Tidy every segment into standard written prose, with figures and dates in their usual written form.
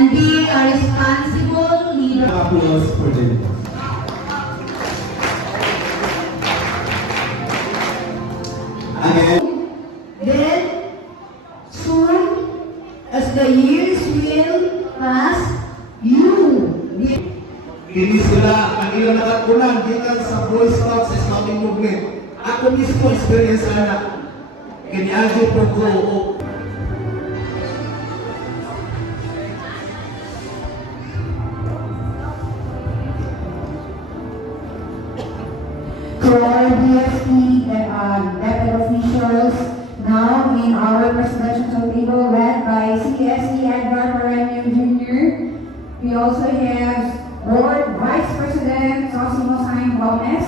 and be a responsible leader. Applause for them. Again. Then, soon, as the years will pass, you will. Kini sila ang ilang nakakulang gikan sa Boy Scouts sa Scouting Movement. Ako mismo experience na kini Adjo Pogro. To our DSP and elected officials, now in our presidential table led by CSE Edgar Perennial Jr., we also have Board Vice President Sosimo Sain Gomez,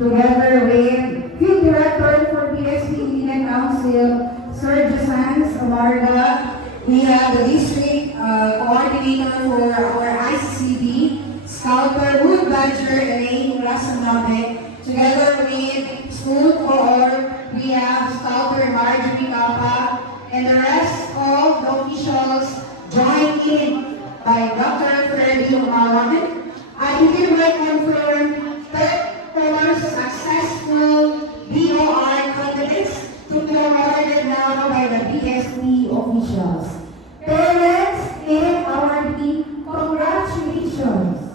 together with Field Director for PSP Indian Council, Sir Jasans Amarga. We have the District Coordinator for our ICCD, Scouter Wood Badger Elaine Rasanabe. Together with School Core, we have Scouter Marjorie Kappa, and the rest of the officials joined in by Dr. Freddy Umawan. I hereby confirm third for successful BOR candidates to be awarded now by the BSP officials. Parents and awardee, congratulations!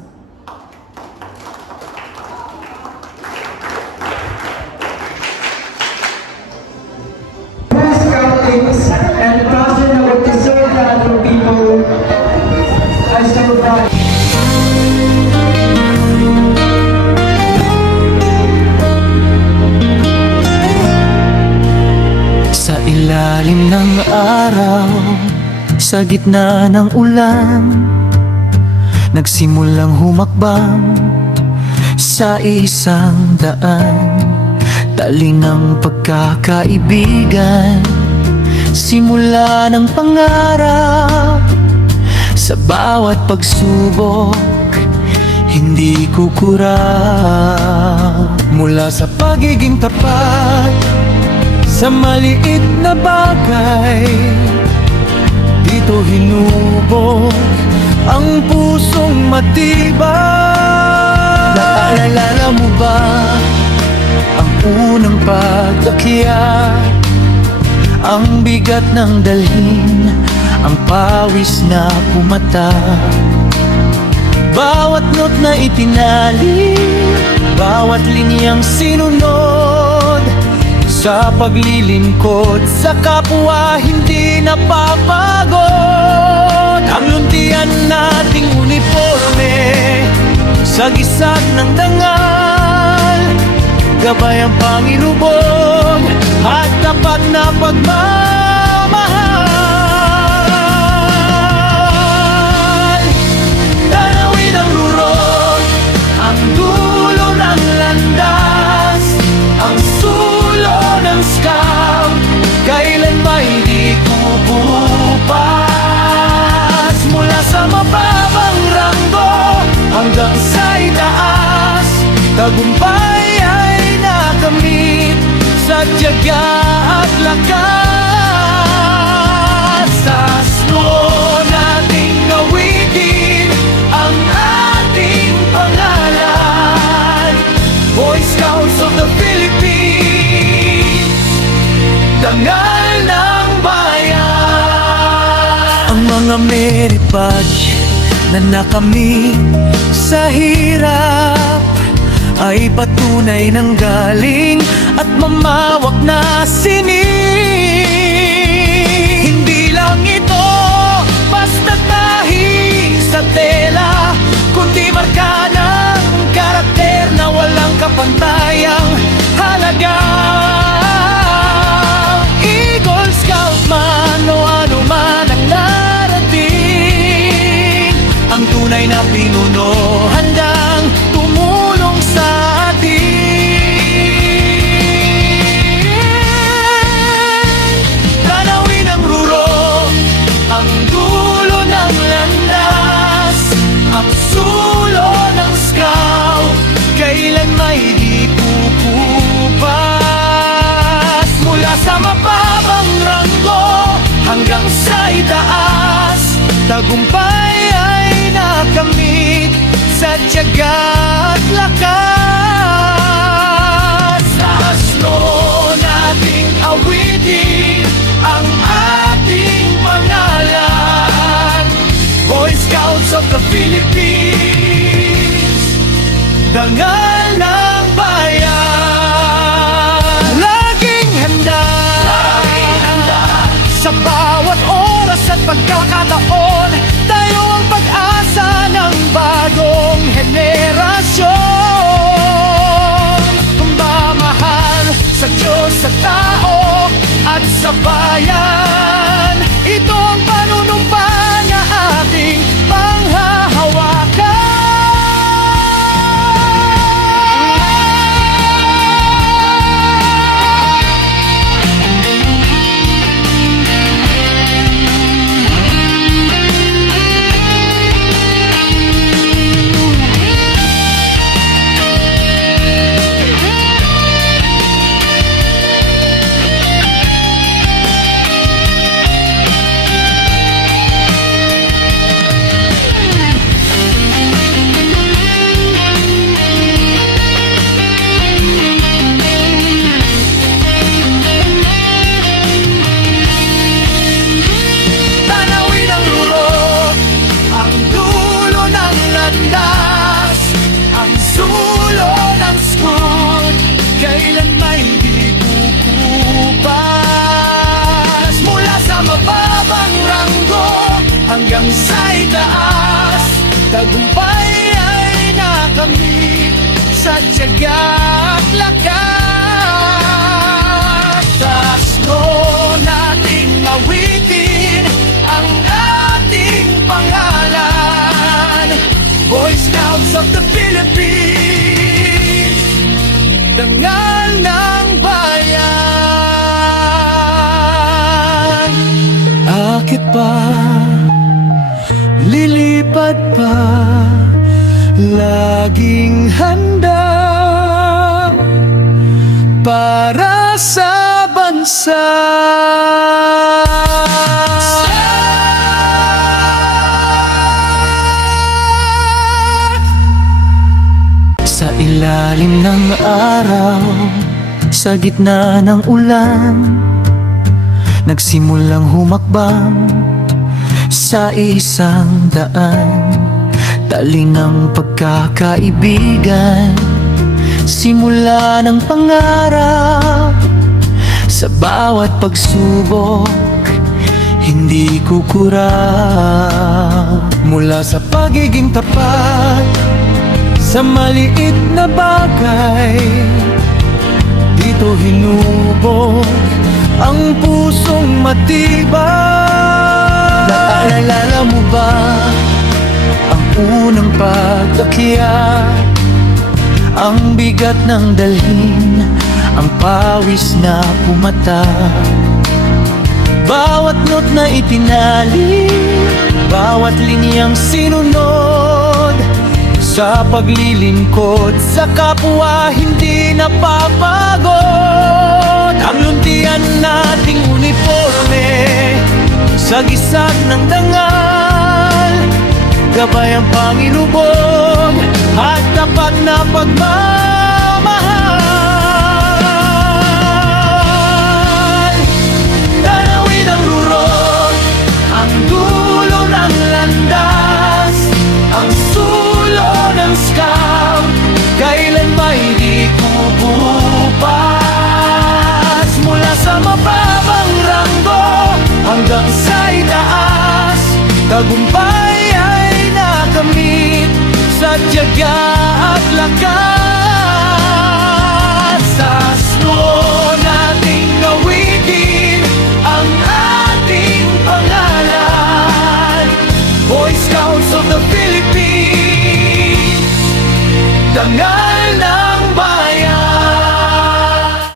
And the passion that would deserve that for people I so proud. Sa ilalim ng araw, sa gitna ng ulan, nagsimulang humakbang sa isang daan. Tali ng pagkakaibigan, simula ng pangarap. Sa bawat pagsubok, hindi kukurap. Mula sa pagiging tapat, sa maliit na bagay, dito hinubog ang pusong matibay. Naalala mo ba ang unang pag-akyat? Ang bigat ng dalhin, ang pawis na pumata. Bawat not na itinali, bawat linyang sinunod, sa paglilingkod sa kapwa hindi napapagod. Ang luntian nating uniforme, sa gisag ng dangal, gabay ang pangilubog at tapat na pagmamahal. Tanawin ang lurot, ang dulo ng landas, ang sulo ng scout, kailan ba hindi kukupas? Mula sa mababang ranggo hanggang sa itaas, tagumpay ay nakamit sa tiyaga at lakas. Sasno nating gawitin ang ating pangalan, Boy Scouts of the Philippines, dangal ng bayan. Ang mga merit badge na nakamit sa hirap ay patunay ng galing at mamawak na sining. Hindi lang ito basta tahi sa tela, kundi marka ng karakter na walang kapantayang halaga. Eagle Scout man o ano man ang narating, ang tunay na pinuno handang tumulong sa atin. Tanawin ang ruro, ang dulo ng landas, ang sulo ng scout, kailan may di kukupas. Mula sa mababang ranggo hanggang sa itaas, tagumpay sa tiyaga at lakas. Sa aslo nating awitin ang ating pangalan, Boy Scouts of the Philippines, dangal ng bayan. Laging handa sa bawat oras at pagkakataon, tayo ang pag-asa ng bagong henerasyon. Kumamahal sa Diyos, sa tao at sa bayan, ito ang panunumpa na ating panghahawakan. Hanggang sa itaas, tagumpay ay nakamit sa tiyaga at lakas. Tasno nating awitin ang ating pangalan, Boy Scouts of the Philippines, dangal ng bayan. Akit pa, lilipad pa, laging handa para sa bansa. Sa ilalim ng araw, sa gitna ng ulan, nagsimulang humakbang sa isang daan, talingang pagkakaibigan, simula ng pangarap. Sa bawat pagsubok, hindi kukurap. Mula sa pagiging tapat sa maliit na bagay, dito hinubog ang pusong matibay. Naalala mo ba ang unang pagkakyat? Ang bigat ng dalhin, ang pawis na pumata, bawat note na itinali, bawat linyang sinunod, sa paglilingkod sa kapwa hindi napapagod. Ang luntian nating uniforme, sagisag ng dangal, gabay ang pangilubog at tapat na pagmamahal. Tanawin ang lurot, ang dulo ng landas, ang sulo ng scout, kailan ba hindi kubupas? Mula sa mababang ranggo hanggang sa itaas, tagumpay ay nakamit sa tiyaga at lakas.